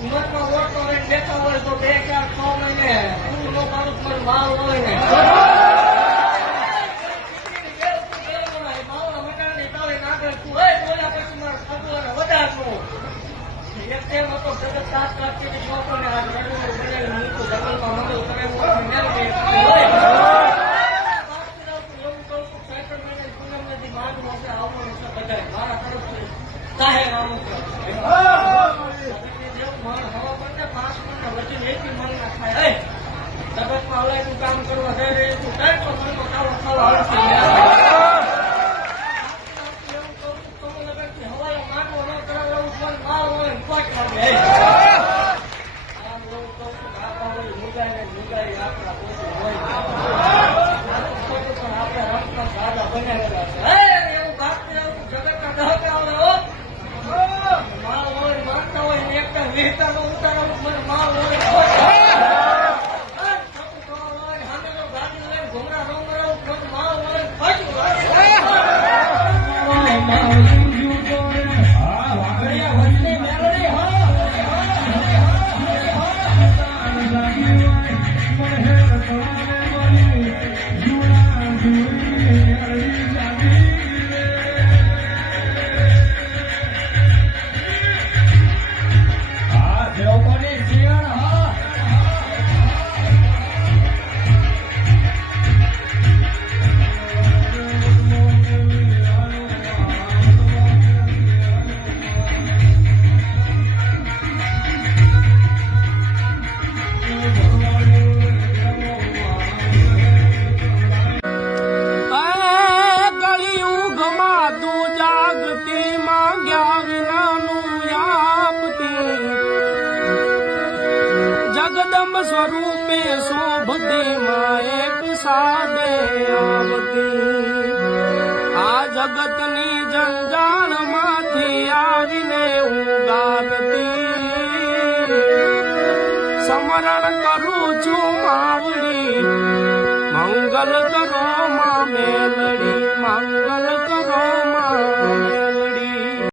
ઉંમરમાં ઓળતો લઈને બેઠા હોય તો 2 4 6 મહિને હું નો મારું મારું માલ હોય ને જગતમાં હલાયનું કામ કરવા જઈ રહ્યું છું કઈ તો મનમાં કાળો ખાવા હવાયો માનવો ન કરાવવું પણ માલ હોય ને કોટ લાગે આપણા પોતું હોય પણ આપણે રમતા સાદા બનાવેલા છે એવું ભાગતું આવું જગતના દહકાવે માલ હોય માનતા હોય ને એકદમ વિહતા નો ઉતારવું મને માલ હોય જગદંબ સ્વરૂપે શોભતી માં એક સાદે આવતી આ જગતની જંજાળ માંથી આવીને ઉગારતી સમરણ કરું છું માવડી મંગલ કરો